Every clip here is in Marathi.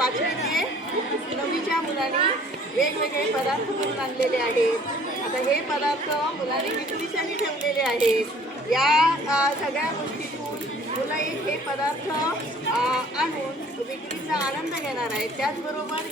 5वी ते 9वीच्या मुलांनी वेगवेगळे पदार्थ करून आणलेले आहेत. आता हे पदार्थ मुलांनी विक्रीसाठी ठेवलेले आहेत. या सगळ्या गोष्टीतून मुलं हे पदार्थ आणून विक्रीचा आनंद घेणार आहेत. त्याचबरोबर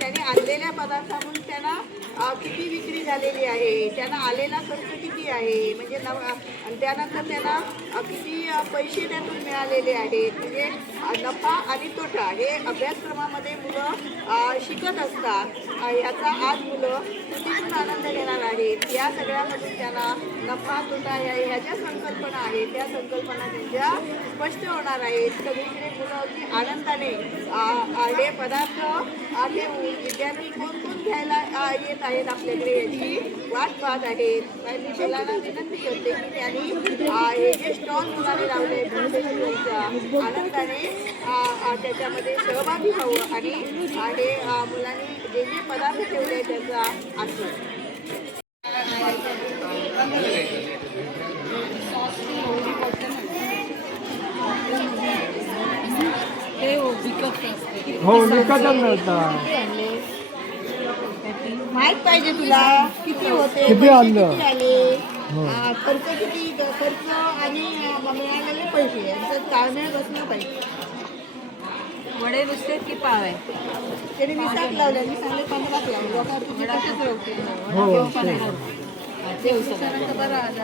त्याने आणलेल्या पदार्थातून त्यांना किती विक्री झालेली आहे, त्यांना आलेला खर्च किती आहे, म्हणजे त्यानंतर त्यांना किती पैसे त्यातून मिळालेले आहेत, म्हणजे नफा आणि तोटा हे अभ्यासक्रमामध्ये मुलं शिकत असतात. याचा आज मुलं कृतीतून आनंद घेणार आहेत. या सगळ्यामधून त्यांना नफा तोटा ह्या ज्या संकल्पना आहेत त्या संकल्पना त्यांच्या स्पष्ट होणार आहेत. सगळीकडे मुलं अगदी आनंदाने हे पदार्थ ठेवून विद्यार्थी कोण कोण घ्यायला येत आहेत आपल्याकडे याची वाट पाहत आहेत. मी मुलांना विनंती करते की त्यांनी हे जे स्टॉल मुलांनी लावले फेस्टिवलच्या आनंदाने त्याच्यामध्ये सहभागी व्हावं आणि हे मुलांनी जे जे पदार्थ ठेवले त्याचा आस्वाद. हो विकतच मिळतात. माहित पाहिजे तुला किती होते, किती आणलं, किती आले, खर्च किती, खर्च आणि मिळालेले पैसे यांचं ताळमेळ बसलं पाहिजे. वडे नुसते की पाव आहे त्याने मी 7 लावले, मी सांगले 15 लावले. लोकांना तुझी कशीच रोवते. बरं आलं.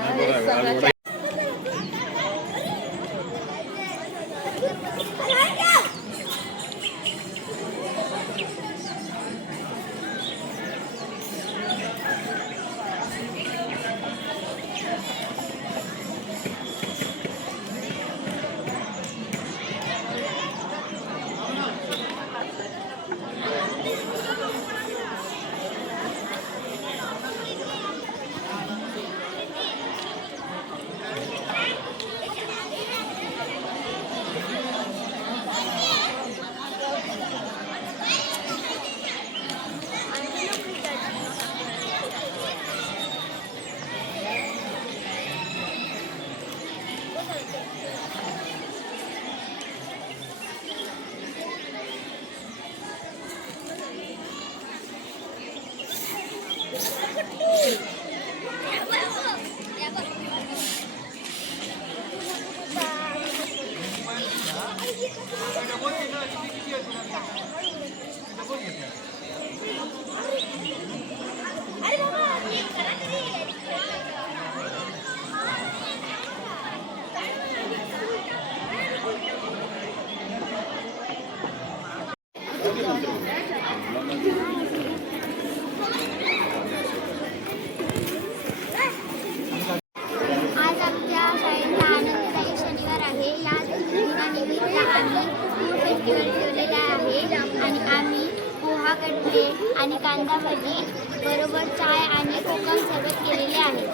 आणि कांदा भजी बरोबर चाय आणि कोकम सरबत केलेले आहे.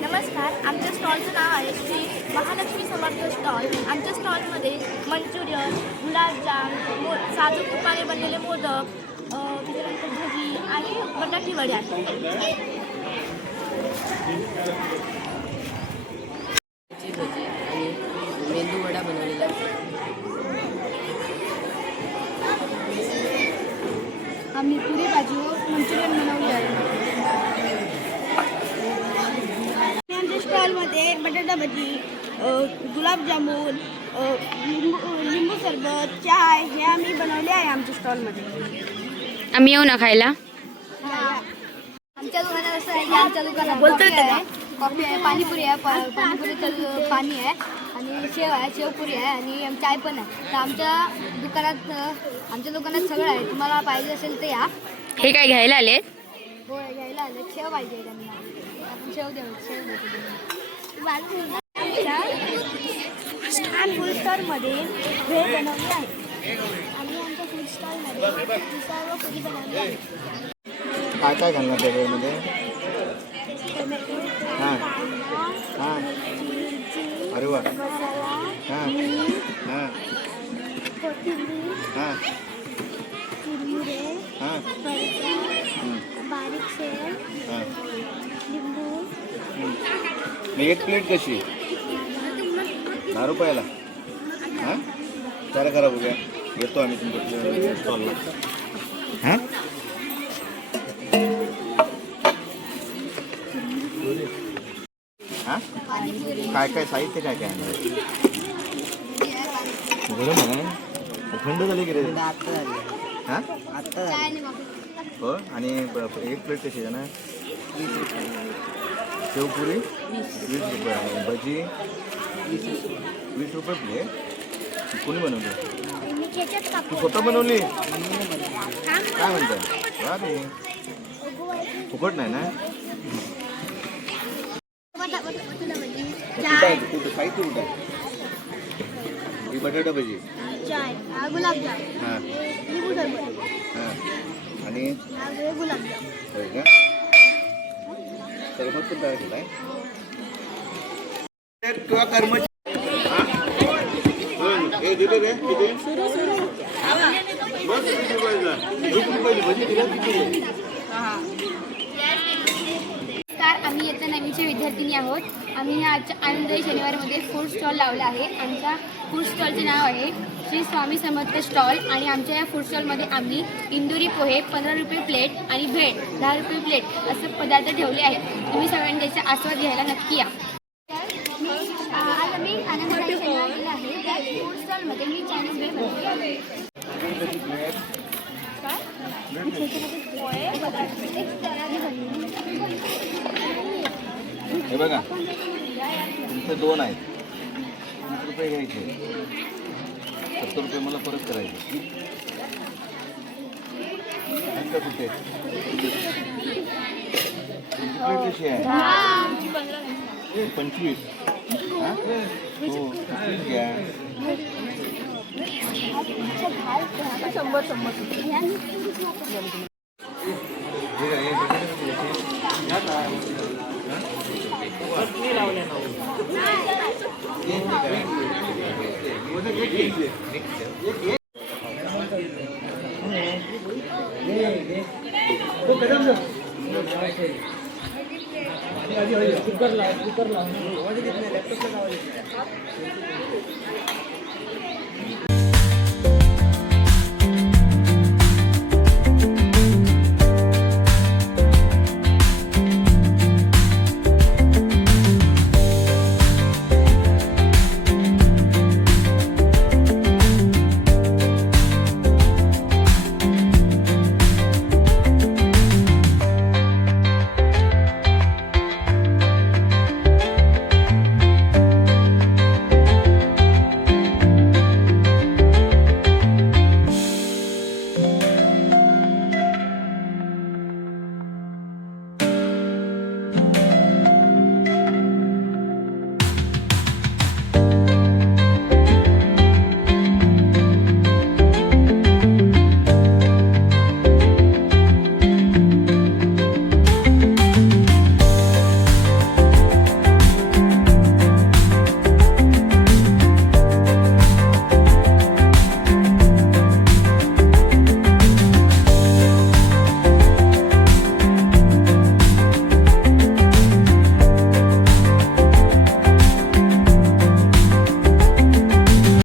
नमस्कार, आमच्या स्टॉलचं नाव आहे श्री महालक्ष्मी समर्थ स्टॉल. आमच्या स्टॉलमध्ये मंचुरियन, गुलाबजाम, साजूक तुपाने बनलेले मोदक, त्याच्यानंतर भजी आणि बटाटी वडे आहेत. भजी आणि मेंदू वडा बनवलेला आहे. आम्ही पुरी भाजी व मंचुरियन बनवले आहे. आमच्या स्टॉलमध्ये बटाटा भजी, गुलाबजामुन, लिंबू सरबत, चाय हे आम्ही बनवले आहे. आमच्या स्टॉलमध्ये आम्ही येऊ ना खायला. आमच्या दुकानात असं आहे की आमच्या दुकानात कॉफी आहे, पाणीपुरी आहे, पाणीपुरीचं पाणी आहे आणि शेव आहे, शेवपुरी आहे आणि चाय पण आहे. तर आमच्या दुकानात सगळं आहे. तुम्हाला पाहिजे असेल तर या. हे काय घ्यायला आले? हो, घ्यायला आले. शेव पाहिजे त्यांना, आपण शेव देतो. फूड स्टॉलमध्ये भेळ बनवली आहे. आम्ही आमच्या फूड स्टॉलमध्ये सर्व पुरी बनवली आहे. काय काय घालणार त्या वेळेमध्ये? हां हां, अरे वा, हां हां हां, हां, बारीक शेव, लिंबू. एक प्लेट कशी? 10 रुपयाला? हां. करा करा बघूया, येतो आम्ही तुमच्या स्टॉलला. हां हां काय काय साहित्य काय काय आणलं? गरम आहे ना? थंड झाली की रे? हां हो. आणि एक प्लेट कशी आहे ना? शेवपुरी 20 रुपये आहे, भजी 20 रुपये प्लेट. कोणी बनवली? तू स्वतः बनवली? काय म्हणताय? अरे फुकट नाही ना? कुठं आहे? कुठं साहित्य कुठं आहे? ही बटाटा भजी. गुलाबजाम हां लिंबू सरबत हां. आणि गुलाबजाम होय का? सरबत पण तयार केला आहे किंवा कर्मचारी. हे दिले रे किती? बस 20 रुपयाचा. 20 रुपयाची भजी दिल्या किती? नमस्कार, आम्ही इयत्ता 9वीचे विद्यार्थिनी आहोत. आम्ही आजच्या आनंददायी शनिवारमध्ये फूड स्टॉल लावला आहे. आमच्या फूड स्टॉलचे नाव आहे श्री स्वामी समर्थ स्टॉल. आणि आमच्या या फूड स्टॉलमध्ये आम्ही इंदुरी पोहे 15 रुपये प्लेट आणि भेळ 10 रुपये प्लेट असे पदार्थ ठेवले आहेत. तुम्ही सगळ्यांनी त्याचा आस्वाद घ्यायला नक्की या. आज आम्ही आनंददायी शनिवार केला आहे. त्या फूड स्टॉलमध्ये मी चायनीज भेळ बनवली. हे बघा तुमचे 2 आहेत. 30 रुपये घ्यायचे, 70 रुपये मला परत करायचे. का कुठे प्लेट कशी आहे? 25. हां हो 25 घ्या. 100 हे काय, हे बटाटे कशी घ्यायचे?